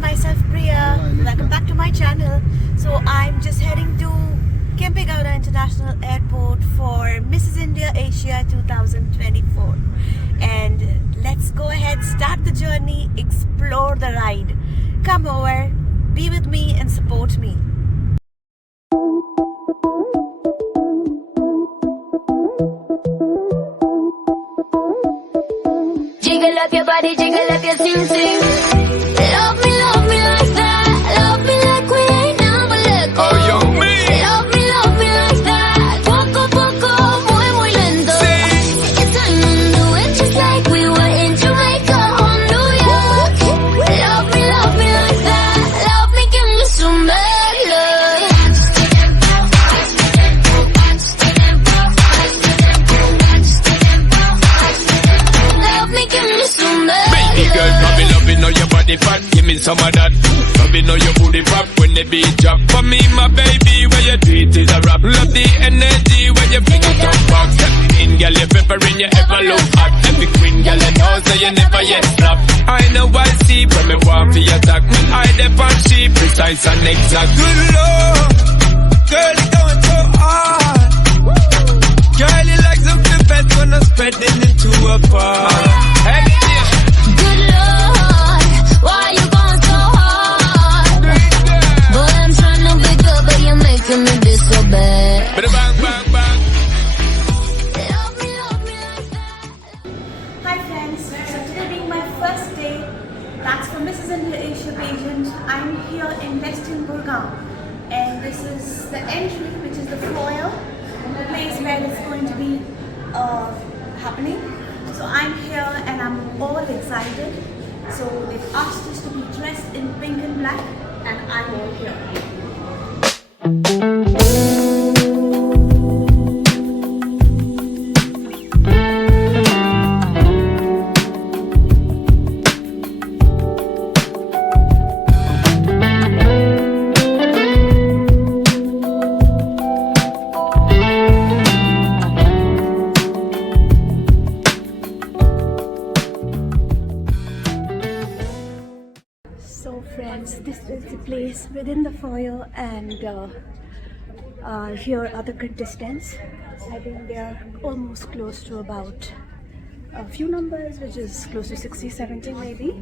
myself Priya. Welcome back to my channel. So I'm just heading to Kempegowda International Airport for Mrs. India Asia 2024. And let's go ahead, start the journey, explore the ride. Come over, be with me and support me. Jiggle up your body, jiggle up your sing. Love me like that. Love me like we ain't never let go. Oh, yo, me. Love me like that. Poco, poco, muy lento. Take your time and do it just like we were in Jamaica or New York. Love me like that. Love me, give me some bad love. Love me, give me some bad love. Baby girl, probably loving all your body fat. Give me some of that. Loving all your booty pop when the beat drop. For me, my baby, where you treat is a rap. Love the energy when you bring it up back. Mean girl, you peppering, you ever look hot. Every queen girl, you know, so you never yet stop. I know I see when me want for your attack. Me eye the pan, she precise and exact. Good lord, girl, you going so hard. Girl, you like something better when I'm spreading it to a bar. Hey, yeah. Good Lord, why you going so hard? Boy, I'm trying to pick up, but you're making me be so bad. Bang, bang, bang. Love me like that. Hi friends, so today being my first day, that's for Mrs. India Asia pageant. I'm here in Western Gurgaon, and this is the entry, which is the foyer, the place where it's going to be happening. So I'm here and I'm all excited. So they've asked us to be dressed in pink and black, and I'm all here. So friends, this is the place within the foyer, and here are the contestants. I think they are almost close to about a few numbers, which is close to 60-70 maybe.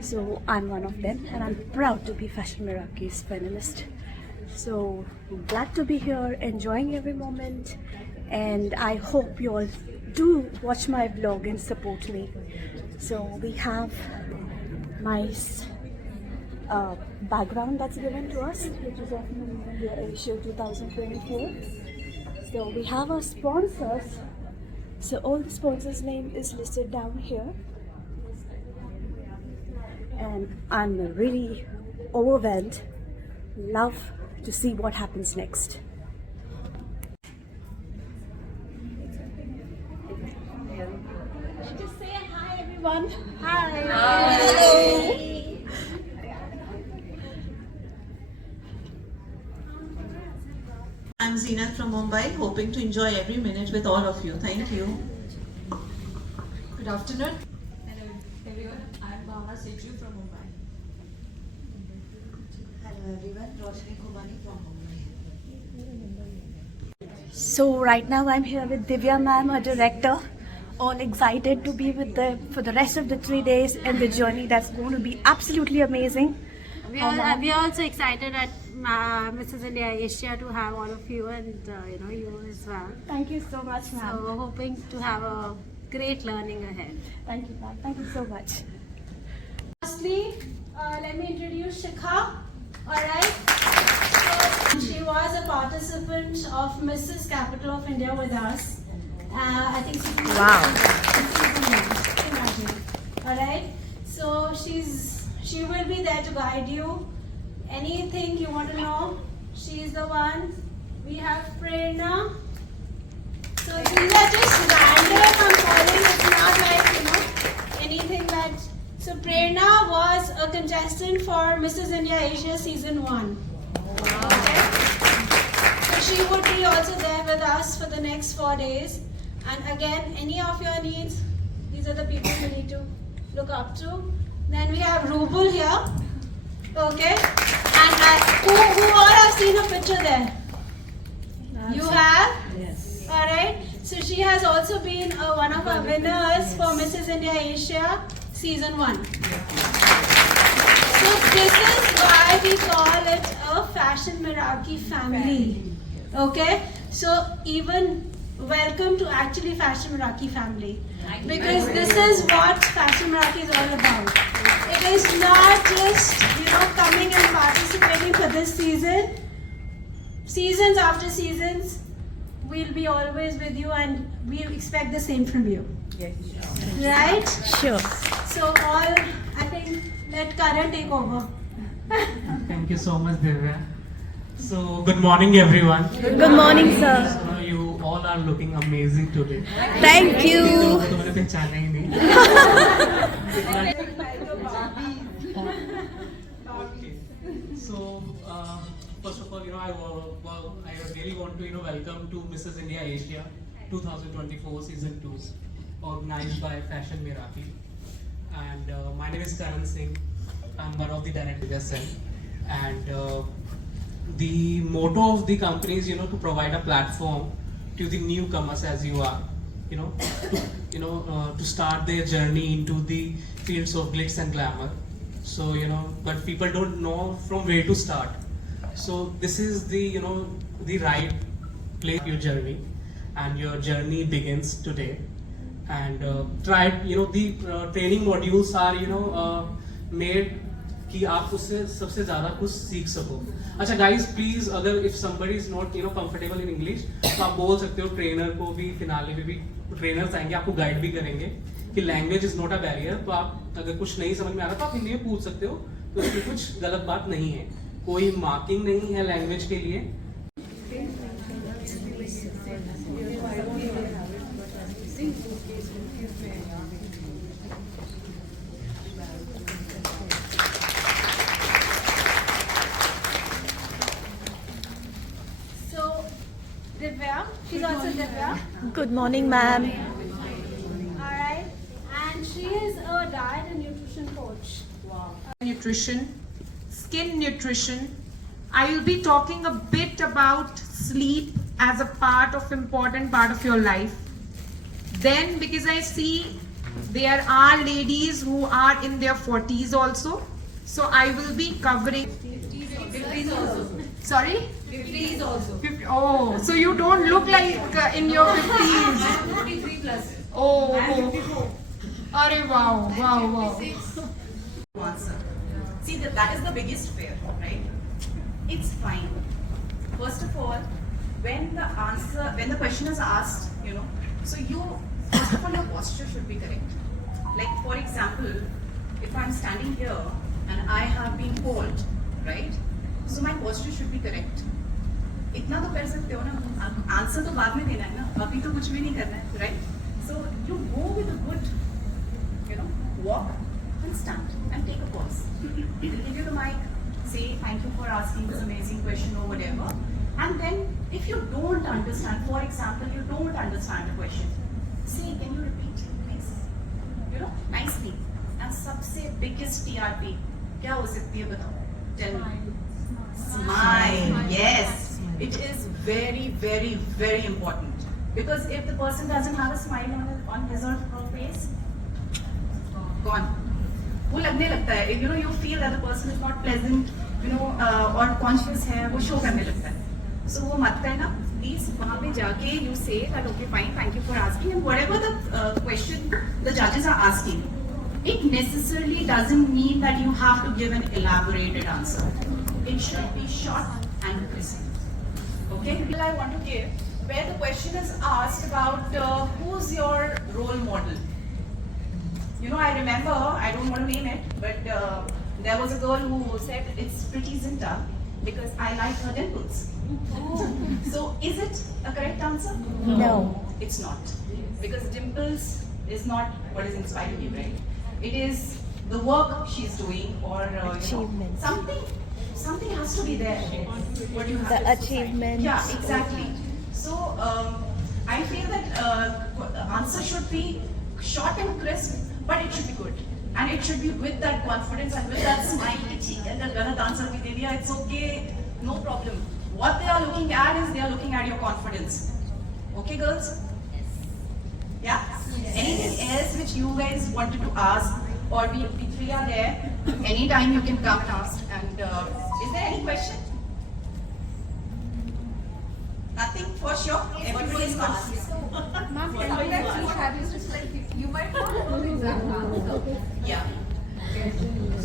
So I'm one of them, and I'm proud to be Fashion Meraki's finalist. So glad to be here, enjoying every moment, and I hope you all do watch my vlog and support me. So we have nice background that's given to us, which is of India Asia 2024. So we have our sponsors. So all the sponsors' name is listed down here, and I'm really overwhelmed. Love to see what happens next. Just say hi, everyone. Hi. Hello. I'm Zeenat from Mumbai, hoping to enjoy every minute with all of you. Thank you. Good afternoon. Hello everyone, I'm Bhavna Seju from Mumbai. Hello everyone, Roshni Khumani from Mumbai. So right now I'm here with Divya ma'am, our director. All excited to be with them for the rest of the 3 days and the journey that's going to be absolutely amazing. We are also excited at Mrs. India Asia to have all of you, and you as well. Thank you so much, So ma'am. we're hoping to have a great learning ahead. Thank you, ma'am. Thank you so much. Firstly, let me introduce Shikha. Alright. So, she was a participant of Mrs. Capital of India with us. I think she Alright. So she will be there to guide you. Anything you want to know, she's the one. We have Prerna. So these are just random I'm calling. It's not like, anything that. So Prerna was a contestant for Mrs. India Asia season 1. Okay. So she would be also there with us for the next 4 days. And again, any of your needs, these are the people you need to look up to. Then we have Rubul here. Okay? And who all have seen a picture there? You have? Yes. Alright. So she has also been one of our winners for Mrs. India Asia Season 1. So this is why we call it a Fashion Meraki family. Okay? So even welcome to actually Fashion Meraki family. Because this is what Fashion Meraki is all about. It is not just, coming and participating for this season. Seasons after seasons, we'll be always with you and we expect the same from you. Yes. Right? Sure. So all, I think, let Karan take over. Thank you so much, Divya. So, good morning, everyone. Good morning, sir. You all are looking amazing today. Thank you. तुमने पहचाना ही नहीं. So, first of all, I really want to welcome to Mrs. India Asia 2024 Season 2, organized by Fashion Meraki. And my name is Karan Singh. I'm one of the directors, and the motto of the company is, to provide a platform to the newcomers as you are, to start their journey into the fields of glitz and glamour. So, but people don't know from where to start. So this is the, the right place of your journey, and your journey begins today. And try, the training modules are, made कि आप उससे सबसे ज़्यादा कुछ सीख सको. अच्छा guys, please, अगर if somebody is not comfortable in English, तो आप बोल सकते हो ट्रेनर को भी, फिनाले में भी ट्रेनर्स आएंगे, आपको गाइड भी करेंगे कि language is not a barrier. तो आप अगर कुछ नहीं समझ में आ रहा तो आप हिंदी में पूछ सकते हो, तो इसमें कुछ गलत बात नहीं है, कोई मार्किंग नहीं है लैंग्वेज के लिए. Divya, she's also Divya. Good morning, ma'am. Alright. And she is a diet and nutrition coach. Nutrition, skin nutrition. I will be talking a bit about sleep as a important part of your life. Then, because I see there are ladies who are in their 40s also, so I will be covering 50s also. Sorry? 50s also. 50, oh, so you don't look like in your 50s. 53 plus. Oh, Arey, wow. Answer. See, that is the biggest fear, right? It's fine. First of all, when the question is asked, so first of all, your posture should be correct. Like, for example, if I'm standing here and I have been cold, right? So my posture should be correct. इतना तो कर सकते हो ना, answer तो बाद में देना है ना, अभी तो कुछ भी नहीं करना है, right? So you go with a good, walk and stand and take a pause. We'll give you the mic, say thank you for asking this amazing question or whatever. And then if you don't understand, for example, you don't understand the question, say, can you repeat, please? Nicely. And सबसे biggest TRP क्या हो सकती है बताओ? Tell me. Smile. Yes. It is very, very, very important. Because if the person doesn't have a smile on his or her face, gone. वो लगने लगता है. You feel that the person is not pleasant, or conscious है, वो show करने लगता है. So वो मत करना. Please वहाँ पे जाके you say that okay fine, thank you for asking, and whatever the question the judges are asking, it necessarily doesn't mean that you have to give an elaborated answer. It should be short and crisp. Okay? I want to give where the question is asked about who's your role model. I remember, I don't want to name it, but there was a girl who said it's pretty Zinta because I like her dimples. So is it a correct answer? No. It's not. Because dimples is not what is inspiring you, right? It is the work she's doing or Achievement. Something has to be there. What you have The to decide. achievements. Yeah, exactly. So I feel that the answer should be short and crisp, but it should be good. And it should be with that confidence and with that smile. अगर गलत answer भी दे दिया, it's okay, no problem. What they are looking at is they are looking at your confidence. Okay, girls? Yeah? Anything else which you guys wanted to ask, or we three are there. Anytime you can come and ask. And is there any question? Nothing for sure. Everybody is confident. Ma'am, can I actually have you just like you might not know the exact answer. Yeah.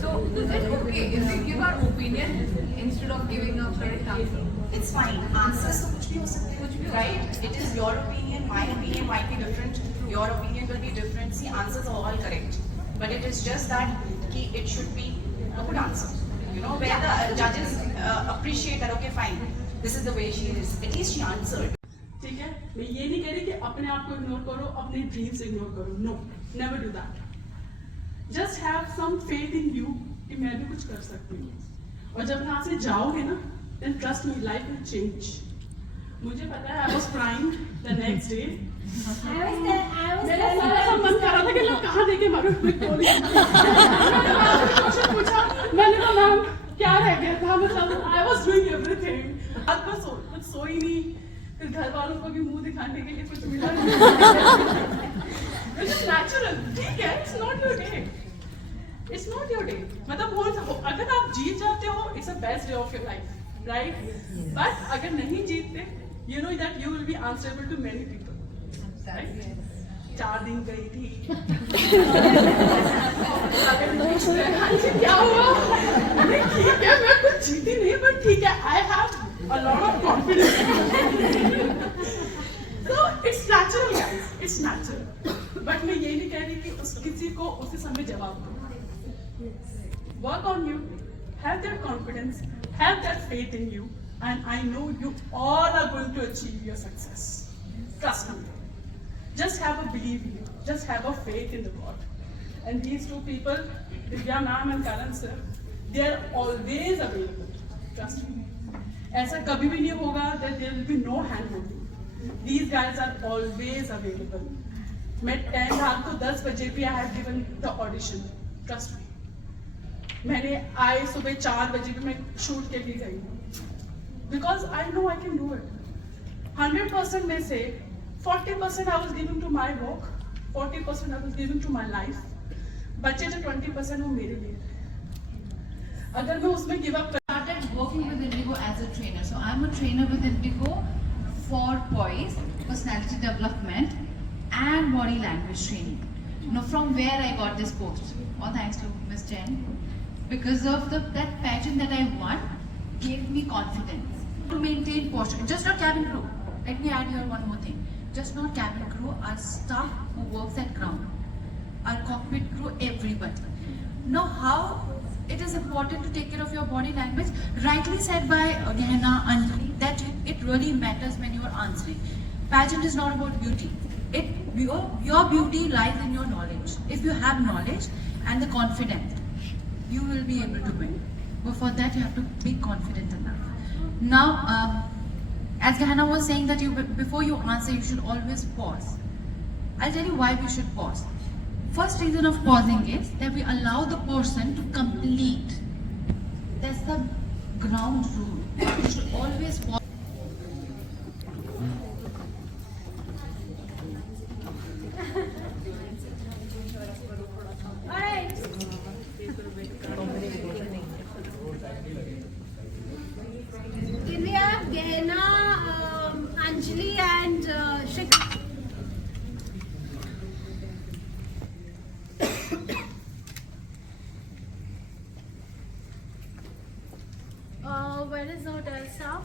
So is it okay if we give our opinion instead of giving a correct answer? It's fine. Answers तो कुछ भी हो सकते हैं, right? It is your opinion. My opinion might be different. Your opinion will be different. See, answers are all correct, but it is just that कि it should be a good answer. You know, where the judges appreciate that. Okay, fine. This is the way she is. At least she answered. ठीक है, मैं ये नहीं कह रही कि अपने आप को इग्नोर करो, अपने ड्रीम्स इग्नोर करो. No, never do that. Just have some faith in you कि मैं भी कुछ कर सकती हूँ. और जब यहाँ से जाओगे ना, then trust me, life will change. मुझे पता है, I was crying the next day. मेरा सारा मन कर रहा था कि मैं कहाँ देके मारूँ गोली. क्वेश्चन पूछा, मैंने कहा मैम क्या रह गया था, मतलब I was doing everything. रात भर कुछ सोई नहीं, फिर घर वालों को भी मुंह दिखाने के लिए कुछ मिला नहीं. Which is natural. ठीक है, it's not your day. It's not your day. मतलब अगर आप जीत जाते हो, it's the best day of your life, right? But अगर नहीं जीतते, you know that you will be answerable to many people, right? 4 दिन गई थी. क्या हुआ? ठीक है, मैं कुछ जीती नहीं, but ठीक है, I have a lot of confidence. So it's natural, guys. It's natural. But मैं ये नहीं कह रही कि किसी को उसी समय जवाब दो. Work on you. Have that confidence. Have that faith in you. And I know you all are going to achieve your success. Trust me. Just have a belief in you. Just have a faith in the God. And these two people, Divya ma'am and Karan sir, they are always available. Trust me. ऐसा कभी भी नहीं होगा that there will be no hand holding. These guys are always available. मैं 10 रात को 10 बजे भी I have given the audition. Trust me. मैंने आए सुबह 4 बजे भी मैं शूट के लिए गई. Because I know I can do it. 100% में से 40% I was giving to my work, 40% I was giving to my life. बच्चे जो 20% वो मेरे लिए. अगर मैं उसमें give up started working with Indigo as a trainer. So I'm a trainer with Indigo for poise, personality development, and body language training. Now, from where I got this post? All thanks to Miss Jen. Because of that pageant that I won, gave me confidence to maintain posture. Just not cabin crew. Let me add here one more thing. Just not cabin crew, our staff who works at ground, our cockpit crew, everybody. Now, how it is important to take care of your body language, rightly said by Gehenna Anjali, that it really matters when you are answering. Pageant is not about beauty. Your beauty lies in your knowledge. If you have knowledge and the confidence, you will be able to win. But for that, you have to be confident enough. Now, as Gehenna was saying that before you answer, you should always pause. I'll tell you why we should pause. First reason of pausing is that we allow the person to complete. That's the ground rule. You should always pause. Alright. Divya, Gehenna, Anjali and Shikha. Where is the hotel staff?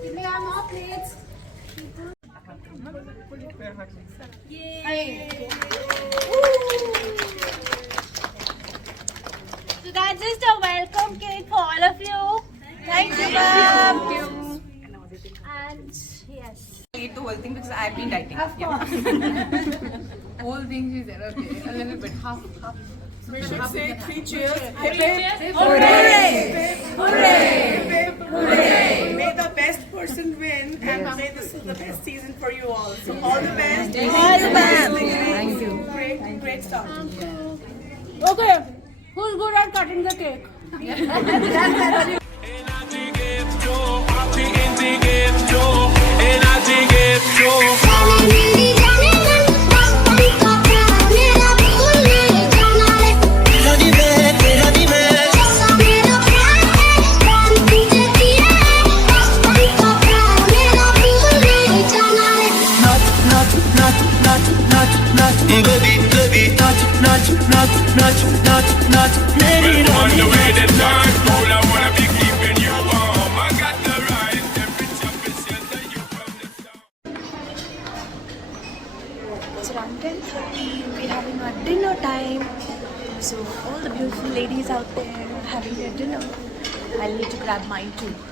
Divya, more plates. Yay! So that's just a welcome cake for all of you. Thank you, ma'am. And yes. Eat the whole thing because I've been dieting. Of course. Whole thing is there, okay. A little bit, half. We should say 3 cheers. Hooray! Hooray! Hooray! May the best person win, and may this is the best season for you all. So all the best. All the best. Thank you. Great start. Thank you. are cutting the cake. It's around 10:30. We're having our dinner time. So all the beautiful ladies out there having their dinner. I'll need to grab mine too.